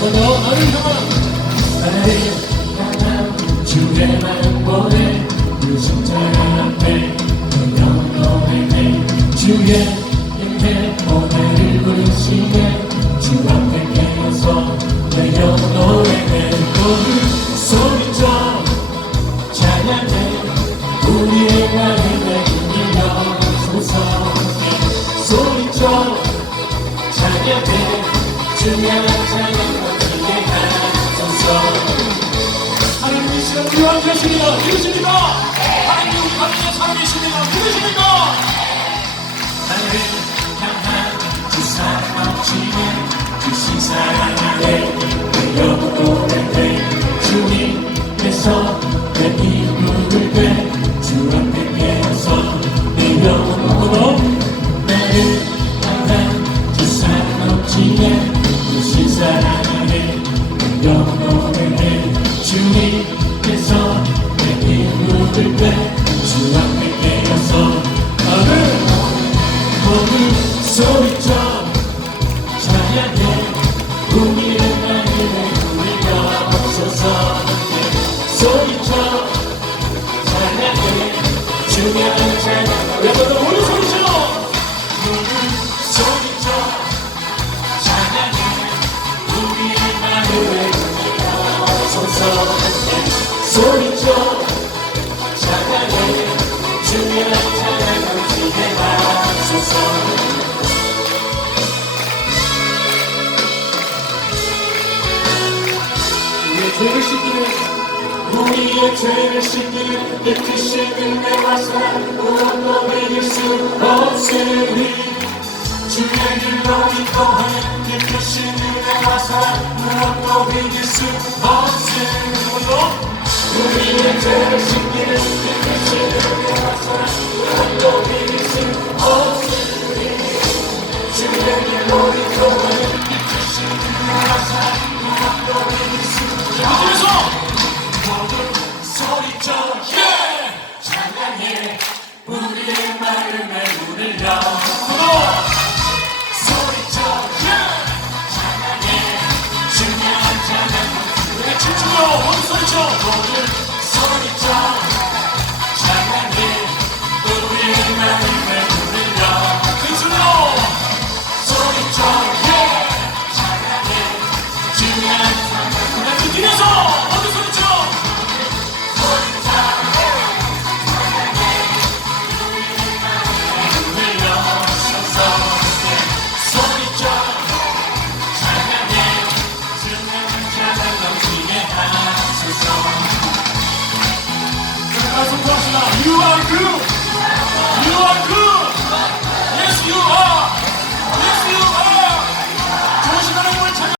향한 주의 주의 찬양 우리 함께 하십니다 믿으십니까? 하나님 우리 함께 살아계십니다 믿으십니까? 나를 향한 그 사랑 넘치네 그 신사랑 아래 내 영혼을 내 주님께서 내 이름 빼주 앞에 깨어서 나를 모두 소리쳐 찬양해 우리의 마음에 울려옵소서 소리쳐 찬양해 중요한 찬양 여러분 우리 소리쳐 소리쳐 찬양해 우리의 마음에 울려옵소서 소리쳐 찬양해 중요한 찬양을 기대하소서 우리의 죄를 씻기는 우리의 춤추며 모두 소리쳐 모두 소리쳐 Two.